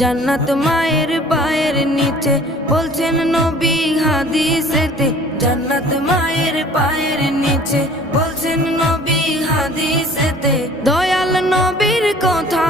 জান্নাত মায়ের পায়ের নিচে বলছেন নবী হাদিসেতে। জান্নাত মায়ের পায়ের নিচে বলছেন নবী হাদিসেতে। দয়াল নবীর কথা